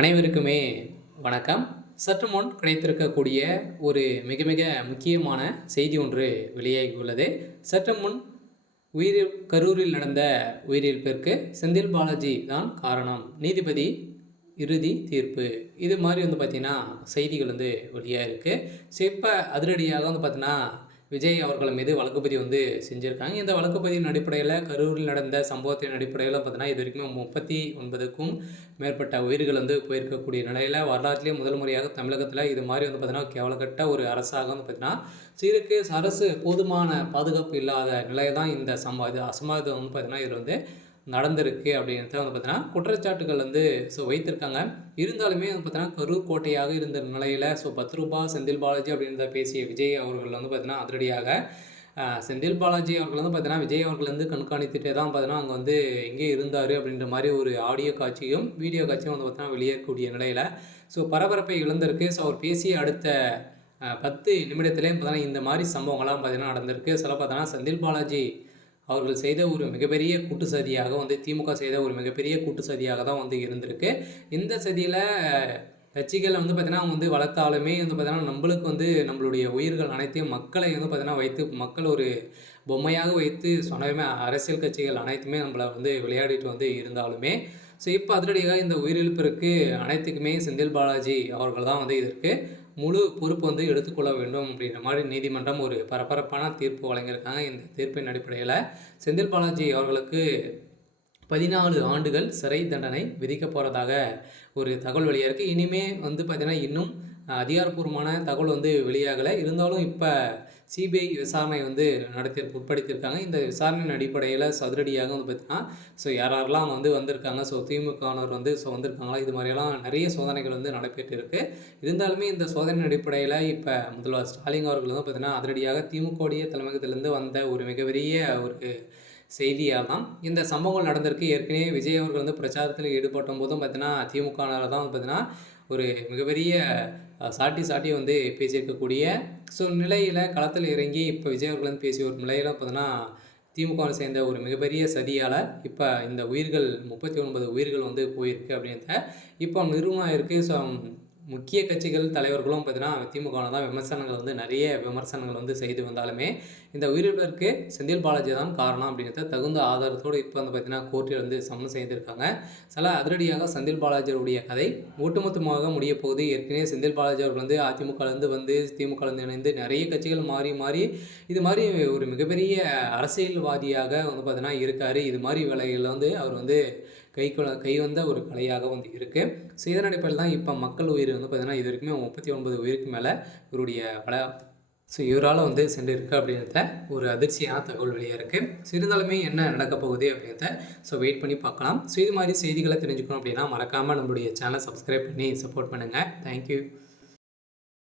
அனைவருக்குமே வணக்கம். சற்று முன் கிடைத்திருக்கக்கூடிய ஒரு மிக மிக முக்கியமான செய்தி ஒன்று வெளியாகியுள்ளது. சற்று முன் கரூரில் நடந்த உயிரிழப்பிற்கு செந்தில் பாலாஜி தான் காரணம். நீதிபதி இறுதி தீர்ப்பு. இது மாதிரி பார்த்தீங்கன்னா, செய்திகள் வெளியாக இருக்குது. ஸோ இப்போ அதிரடியாக பார்த்தீங்கன்னா, விஜய் அவர்கள் மீது வழக்குப்பதிவு செஞ்சுருக்காங்க. இந்த வழக்குப்பதிவின் அடிப்படையில் கரூரில் நடந்த சம்பவத்தின் அடிப்படையில் பார்த்தீங்கன்னா, இது வரைக்கும் 39க்கும் மேற்பட்ட உயிர்கள் போயிருக்கக்கூடிய நிலையில் வரலாற்றிலே முதல் முறையாக தமிழகத்தில் இது மாதிரி பார்த்தீங்கன்னா, கேவலக்கட்ட ஒரு அரசாக பார்த்தீங்கன்னா, சீருக்கு அரசு போதுமான பாதுகாப்பு இல்லாத நிலையை தான் இந்த அசம்பாவிதம் பார்த்தீங்கன்னா, இதில் நடந்திருக்கு அப்படின்றது பார்த்தீங்கன்னா, குற்றச்சாட்டுகள் வைத்திருக்காங்க. இருந்தாலுமே பார்த்தீங்கன்னா, கரூர் கோட்டையாக இருந்த நிலையில் ரூ. 10 செந்தில் பாலாஜி அப்படின்றத பேசிய விஜய் அவர்கள் பார்த்தீங்கன்னா, அதிரடியாக செந்தில் பாலாஜி அவர்கள் பார்த்தீங்கன்னா, விஜய் அவர்கள் கண்காணித்துட்டே தான் பார்த்தீங்கன்னா, அங்கே எங்கே இருந்தார் அப்படின்ற மாதிரி ஒரு ஆடியோ காட்சியும் வீடியோ காட்சியும் பார்த்தீங்கன்னா வெளியேறக்கூடிய நிலையில் பரபரப்பை இழந்திருக்கு. அவர் பேசிய அடுத்த 10 நிமிடத்திலே பார்த்தீங்கன்னா, இந்த மாதிரி சம்பவங்கள்லாம் பார்த்தீங்கன்னா நடந்திருக்கு. சில பார்த்தீங்கன்னா, செந்தில் பாலாஜி அவர்கள் செய்த ஒரு மிகப்பெரிய கூட்டு சதியாக திமுக செய்த ஒரு மிகப்பெரிய கூட்டு சதியாக தான் இருந்திருக்கு. இந்த சதியில் கட்சிகள் பார்த்தீங்கன்னா, அவங்க வளர்த்தாலுமே பார்த்தீங்கன்னா, நம்மளுக்கு நம்மளுடைய உயிர்கள் அனைத்தையும் மக்களை பார்த்தீங்கன்னா வைத்து மக்கள் ஒரு பொம்மையாக வைத்து சொன்னதுமே அரசியல் கட்சிகள் அனைத்துமே நம்மளை விளையாடிட்டு இருந்தாலுமே இப்போ அதிரடியாக இந்த உயிரிழப்பிற்கு அனைத்துக்குமே செந்தில் பாலாஜி அவர்கள் தான் இதற்கு முழு பொறுப்பு எடுத்துக்கொள்ள வேண்டும் அப்படின்ற மாதிரி நீதிமன்றம் ஒரு பரபரப்பான தீர்ப்பு வழங்கியிருக்காங்க. இந்த தீர்ப்பின் அடிப்படையில் செந்தில் பாலாஜி அவர்களுக்கு 14 ஆண்டுகள் சிறை தண்டனை விதிக்க போகிறதாக ஒரு தகவல் வெளியாக இருக்குது. இனிமே பார்த்தீங்கன்னா, இன்னும் அதிகாரப்பூர்வமான தகவல் வெளியாகலை. இருந்தாலும் இப்போ சிபிஐ விசாரணை உட்படுத்தியிருக்காங்க. இந்த விசாரணையின் அடிப்படையில் சதுரடியாக பார்த்தீங்கன்னா, யாரெல்லாம் வந்திருக்காங்க, திமுகவினர் வந்திருக்காங்களா, இது மாதிரியெல்லாம் நிறைய சோதனைகள் நடைபெற்று இருக்குது. இருந்தாலுமே இந்த சோதனையின் அடிப்படையில் இப்போ முதல்வர் ஸ்டாலின் அவர்கள் பார்த்தீங்கன்னா, அதிரடியாக திமுகவுடைய தலைமையகத்திலிருந்து வந்த ஒரு மிகப்பெரிய ஒரு செய்தியாக தான் இந்த சம்பவங்கள் நடந்திருக்கு. ஏற்கனவே விஜய் அவர்கள் பிரச்சாரத்தில் ஈடுபட்ட போதும் பார்த்தீங்கன்னா, திமுகவினர் தான் பார்த்தீங்கன்னா ஒரு மிகப்பெரிய சாட்டி பேசியிருக்கக்கூடிய நிலையில் களத்தில் இறங்கி இப்போ விஜய் அவர்கள் பேசிய ஒரு நிலையில் பார்த்தீங்கன்னா, திமுகவை சேர்ந்த ஒரு மிகப்பெரிய சதியால் இப்போ இந்த உயிர்கள் 39 உயிர்கள் போயிருக்கு அப்படின்றத இப்போ நிறுவனம் இருக்குது. முக்கிய கட்சிகள் தலைவர்களும் பார்த்தீங்கன்னா, திமுகவில் தான் விமர்சனங்கள் நிறைய விமர்சனங்கள் செய்து வந்தாலுமே இந்த உயிரிழப்பிற்கு செந்தில் பாலாஜி தான் காரணம் அப்படின்றத தகுந்த ஆதாரத்தோடு இப்போ பார்த்தீங்கன்னா கோர்ட்டில் சம்மன் செய்திருக்காங்க. சில அதிரடியாக செந்தில் பாலாஜியுடைய கதை ஒட்டுமொத்தமாக முடிய போகுது. ஏற்கனவே செந்தில் பாலாஜி அவர்கள் அதிமுகலேருந்து திமுகலேருந்து இணைந்து நிறைய கட்சிகள் மாறி மாறி இது மாதிரி ஒரு மிகப்பெரிய அரசியல்வாதியாக பார்த்தீங்கன்னா இருக்கார். இது மாதிரி வேலைகளில் அவர் கை வந்த ஒரு கலையாக இருக்குது. இதன் அடிப்படையில் தான் இப்போ மக்கள் உயிர் பார்த்தீங்கன்னா, இது வரைக்குமே 39 உயிருக்கு மேலே இவருடைய இவரால் சென்றிருக்கு அப்படின்றத ஒரு அதிர்ச்சியான தகவல் வெளியாக இருக்குது. இருந்தாலுமே என்ன நடக்க போகுது அப்படின்றத வெயிட் பண்ணி பார்க்கலாம். இது மாதிரி செய்திகளை தெரிஞ்சுக்கணும் அப்படின்னா மறக்காமல் நம்மளுடைய சேனலை சப்ஸ்கிரைப் பண்ணி சப்போர்ட் பண்ணுங்கள். தேங்க்யூ.